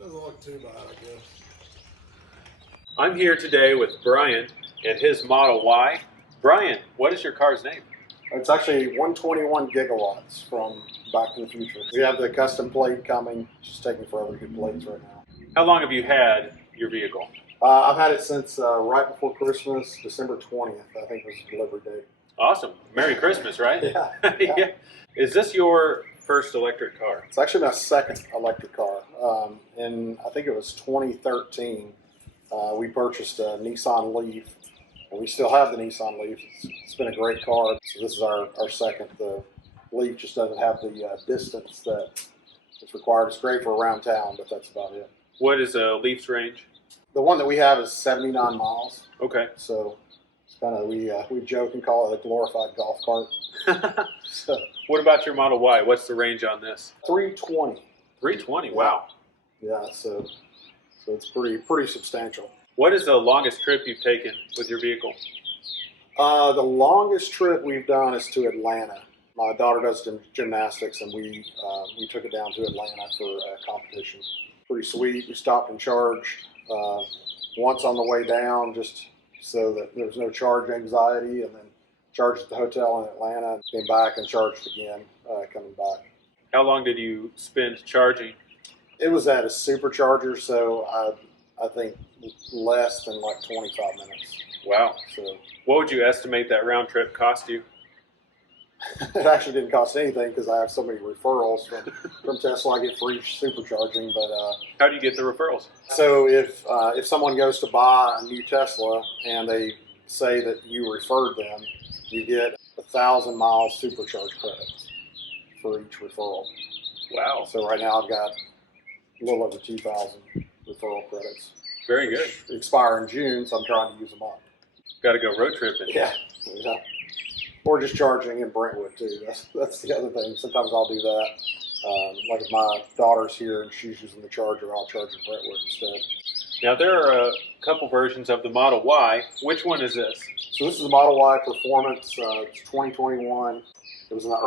Doesn't look too bad, I guess. I'm here today with Brian and his Model Y. Brian, what is your car's name? It's actually 121 gigawatts from Back to the Future. We have the custom plate coming. It's just taking forever to get plates right now. How long have you had your vehicle? I've had it since right before Christmas, December 20th, I think was the delivery date. Awesome. Merry Christmas, right? Yeah. Yeah. Is this your first electric car? It's actually my second electric car. And I think it was 2013. We purchased a Nissan Leaf. And we still have the Nissan Leaf. It's been a great car. So this is our second. The Leaf just doesn't have the distance that is required. It's great for around town, but that's about it. What is a Leaf's range? The one that we have is 79 miles. Okay. So it's kind of, we joke and call it a glorified golf cart. So, what about your Model Y? What's the range on this? 320. 320, wow. Yeah, so it's pretty substantial. What is the longest trip you've taken with your vehicle? The longest trip we've done is to Atlanta. My daughter does gymnastics, and we took it down to Atlanta for a competition. Pretty sweet. We stopped and charged once on the way down, just so that there was no charge anxiety, and then charged at the hotel in Atlanta, came back and charged again coming back. How long did you spend charging? It was at a supercharger, so I think less than like 25 minutes. Wow. So what would you estimate that round trip cost you? it actually didn't cost anything because I have so many referrals from Tesla. I get free supercharging. But how do you get the referrals? so if someone goes to buy a new Tesla and they say that you referred them, you get 1,000 miles supercharge credits for each referral. Wow. So right now I've got a little over 2,000 referral credits. Very good. Expire in June, so I'm trying to use them up. Got to go road tripping. Yeah. Or just charging in Brentwood too. That's the other thing. Sometimes I'll do that. Like if my daughter's here and she's using the charger, I'll charge in Brentwood instead. Now there are a couple versions of the Model Y. Which one is this? So this is the Model Y Performance. It's 2021. It was in the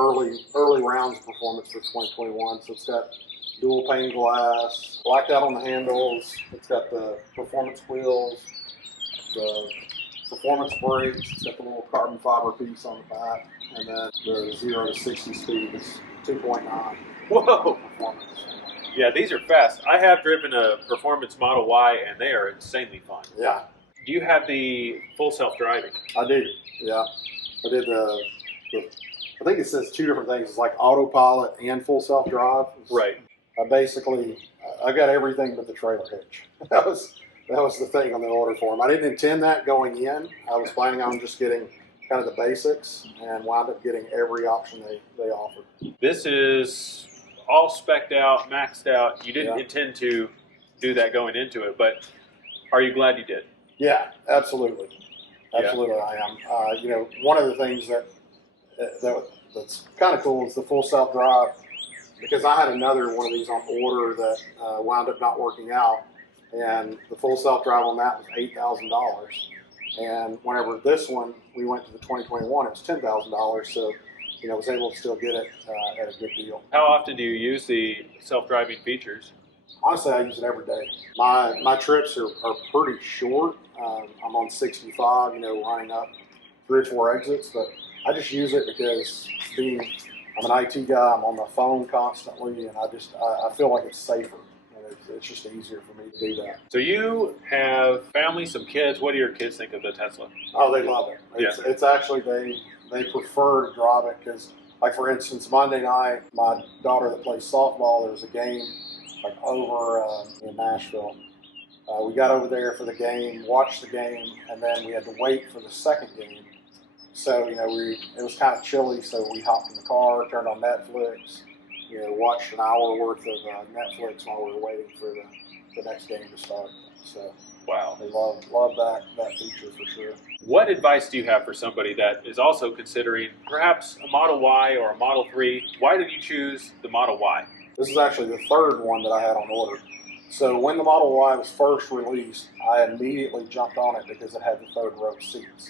early rounds of performance for 2021. So it's got dual pane glass, blacked out on the handles. It's got the performance wheels, the performance brakes. It's got the little carbon fiber piece on the back, and then the 0 to 60 speed is 2.9. Whoa! Performance. Yeah, these are fast. I have driven a performance Model Y, and they are insanely fun. Yeah, Do you have the full self-driving? I do. Yeah, I did I think it says two different things. It's like autopilot and full self-drive. Right. I got everything but the trailer hitch. That was the thing on the order form. I didn't intend that going in. I was planning on just getting kind of the basics and wound up getting every option they offered. This is all spec'd out, maxed out. You didn't intend to do that going into it, but are you glad you did? Yeah, absolutely. Absolutely, I am. One of the things that's kind of cool is the full self-drive, because I had another one of these on order that wound up not working out, and the full self-drive on that was $8,000. And whenever this one, we went to the 2021, it was $10,000, so I was able to still get it at a good deal. How often do you use the self-driving features? Honestly, I use it every day. My trips are pretty short. I'm on 65, running up 3 or 4 exits, but I just use it because I'm an IT guy, I'm on my phone constantly, and I feel like it's safer. And it's just easier for me to do that. So you have family, some kids. What do your kids think of the Tesla? Oh, they love it. It's actually, they prefer to drive it because, like for instance, Monday night, my daughter that plays softball, there was a game like over in Nashville. We got over there for the game, watched the game, and then we had to wait for the second game. So, it was kind of chilly, so we hopped in the car, turned on Netflix, watched an hour worth of Netflix while we were waiting for the next game to start. So, wow. They love that feature for sure. What advice do you have for somebody that is also considering perhaps a Model Y or a Model 3? Why did you choose the Model Y? This is actually the third one that I had on order. So when the Model Y was first released, I immediately jumped on it because it had the third row seats.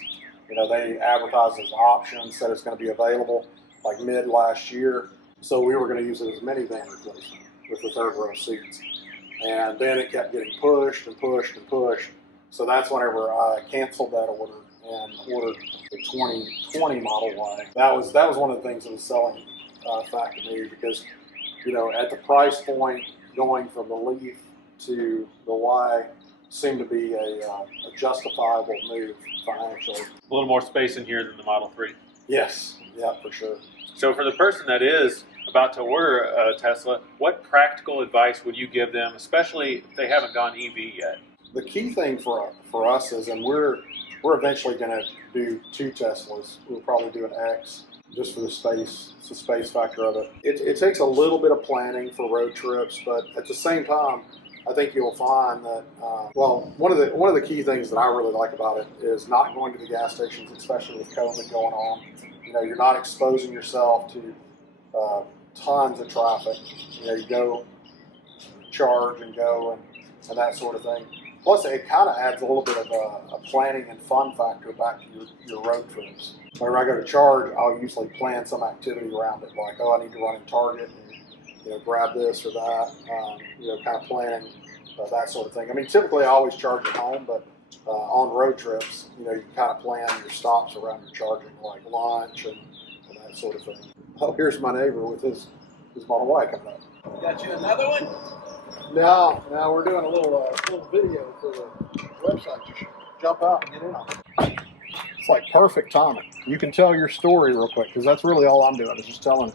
They advertised as an option, said it's going to be available like mid last year. So we were going to use it as a minivan replacement with the third row seats. And then it kept getting pushed and pushed and pushed. So that's whenever I canceled that order and ordered the 2020 Model Y. That was one of the things that was selling fact to me, because, at the price point, going from the Leaf to the Y seemed to be a justifiable move financially. A little more space in here than the Model 3. Yes, yeah, for sure. So for the person that is about to order a Tesla, what practical advice would you give them, especially if they haven't gone EV yet? The key thing for us is, and we're eventually going to do 2 Teslas. We'll probably do an X just for the space factor of it. It takes a little bit of planning for road trips, but at the same time, I think you'll find that, one of the key things that I really like about it is not going to the gas stations, especially with COVID going on. You're not exposing yourself to tons of traffic. You go charge and go and that sort of thing. Plus, it kind of adds a little bit of a planning and fun factor back to your road trips. Whenever I go to charge, I'll usually plan some activity around it, like, I need to run in Target and grab this or that, kind of planning that sort of thing. I mean, typically I always charge at home, but on road trips, you kind of plan your stops around your charging, like lunch and that sort of thing. Oh, here's my neighbor with his Model Y coming up. Got you another one? Now we're doing a little video for the website. You should jump out and get in on it. It's like perfect timing. You can tell your story real quick, because that's really all I'm doing, is just telling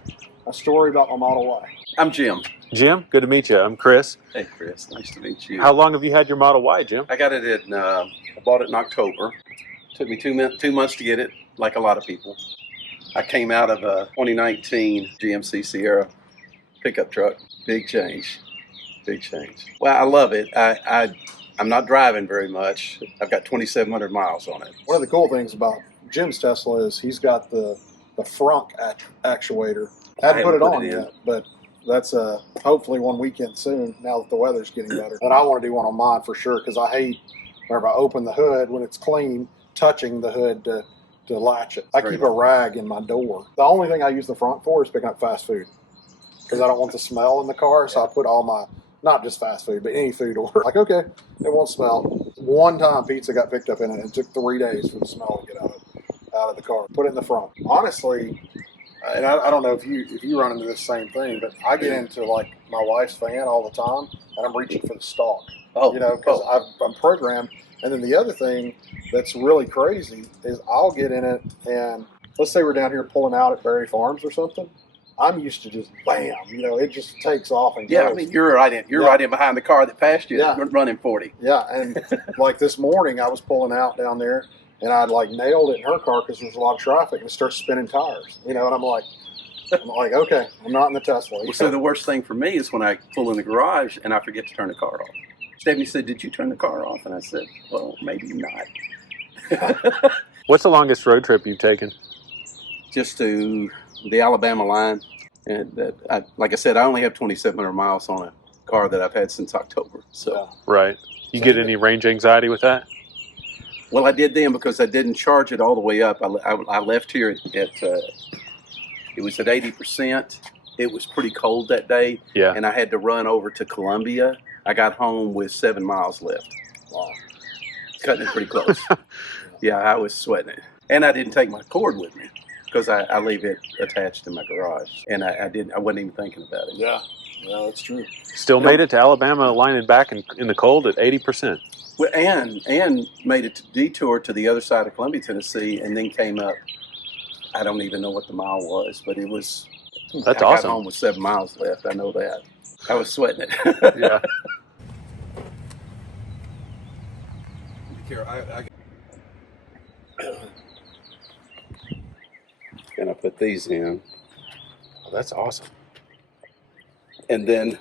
a story about my Model Y. I'm Jim. Jim, good to meet you. I'm Chris. Hey, Chris. Nice to meet you. How long have you had your Model Y, Jim? I got it I bought it in October. Took me 2 months to get it, like a lot of people. I came out of a 2019 GMC Sierra pickup truck. Big change. Well, I love it. I'm not driving very much. I've got 2,700 miles on it. One of the cool things about Jim's Tesla is he's got the front actuator. I haven't put it on yet, but that's hopefully one weekend soon, now that the weather's getting better. And I want to do one on mine for sure, because I hate whenever I open the hood when it's clean, touching the hood to latch it. I keep a rag in my door. The only thing I use the front for is picking up fast food, because I don't want the smell in the car, so I put all my, not just fast food, but any food order. Like, okay, it won't smell. One time pizza got picked up in it, and it took 3 days for the smell to get out of the car. Put it in the front. Honestly, and I don't know if you run into this same thing, but I get into, like, my wife's fan all the time, and I'm reaching for the stalk. Because I'm programmed. And then the other thing that's really crazy is I'll get in it, and let's say we're down here pulling out at Berry Farms or something. I'm used to just bam, it just takes off and goes. Yeah, I mean, you're right in behind the car that passed you, running 40. Yeah, and like this morning I was pulling out down there, and I'd like nailed it in her car because there's a lot of traffic, and it starts spinning tires, and I'm like, okay, I'm not in the Tesla. Well, so the worst thing for me is when I pull in the garage and I forget to turn the car off. Stephanie said, "Did you turn the car off?" And I said, "Well, maybe not." What's the longest road trip you've taken? Just to the Alabama line. And like I said, I only have 2,700 miles on a car that I've had since October. So right. You get any range anxiety with that? Well, I did then, because I didn't charge it all the way up. I left here at it was at 80%. It was pretty cold that day. Yeah. And I had to run over to Columbia. I got home with 7 miles left. Wow. Cutting it pretty close. Yeah, I was sweating it. And I didn't take my cord with me, because I leave it attached in my garage. And I wasn't even thinking about it. Yeah, that's true. Still made it to Alabama, lining back in the cold at 80%. Well, and made a detour to the other side of Columbia, Tennessee, and then came up. I don't even know what the mile was, but it was. That's I awesome. got home with 7 miles left. I know that. I was sweating it. Yeah. Here, and I put these in. Oh, that's awesome. And then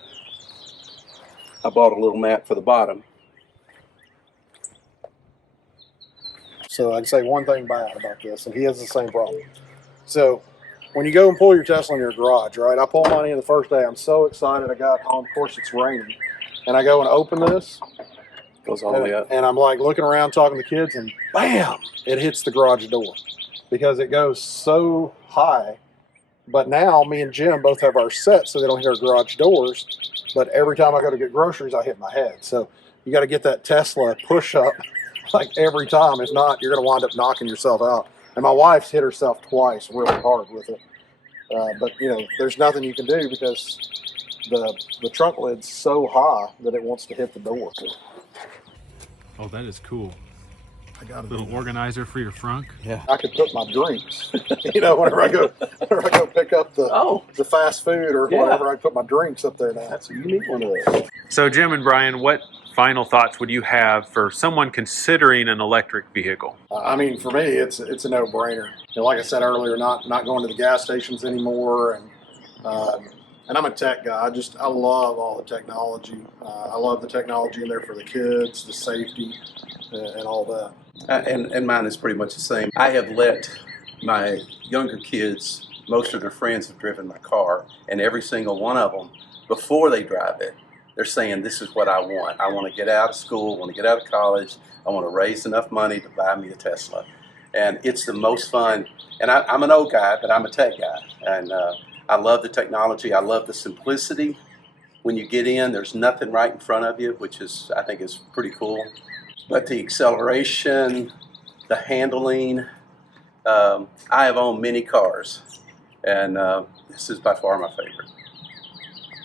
I bought a little mat for the bottom. So I'd say one thing bad about this, and he has the same problem. So when you go and pull your Tesla in your garage, right? I pull mine in the first day. I'm so excited. I got home. Of course, it's raining. And I go and open this. Goes all the way up. And I'm like looking around talking to kids, and bam, it hits the garage door, because it goes so high But now me and Jim both have our set so they don't hit our garage doors. But every time I go to get groceries, I hit my head. So you got to get that Tesla push up like every time. If not, you're going to wind up knocking yourself out. And my wife's hit herself twice really hard with it. But you know, there's nothing you can do because the trunk lid's so high that it wants to hit the door. Oh, that is cool. I got a Little organizer for your frunk. Yeah. I could put my drinks. You know, whenever I go pick up the fast food or whatever, I put my drinks up there now. That's a unique one of those. So, Jim and Brian, what final thoughts would you have for someone considering an electric vehicle? I mean, for me, it's a no-brainer. You know, like I said earlier, not going to the gas stations anymore, and I'm a tech guy. I love all the technology. I love the technology in there for the kids, the safety, and all that. And mine is pretty much the same. I have let my younger kids, most of their friends have driven my car, and every single one of them, before they drive it, they're saying, this is what I want. I want to get out of school, I want to get out of college, I want to raise enough money to buy me a Tesla. And it's the most fun. And I'm an old guy, but I'm a tech guy. And I love the technology. I love the simplicity. When you get in, there's nothing right in front of you, which is, I think, is pretty cool. But the acceleration, the handling, I have owned many cars, and this is by far my favorite.